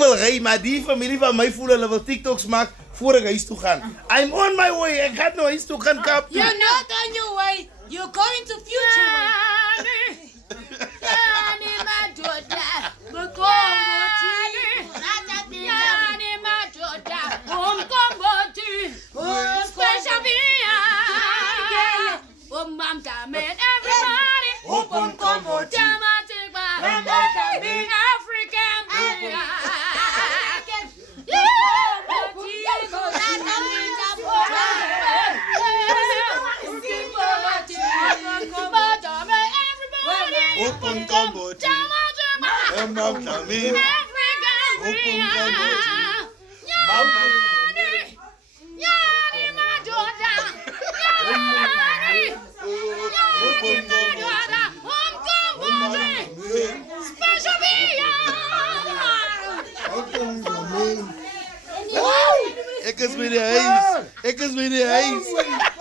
wil rijden, maar die familie van mij voelen dat we TikToks maken voor ik huis toe gaan. I'm on my way. Ik ga naar huis toe gaan, kap. You're not on your way. You're going to future way. Open combo tea. Open combo tea. Mom come in. Open combo tea. Ik is weer de huis. Ik is weer de huis.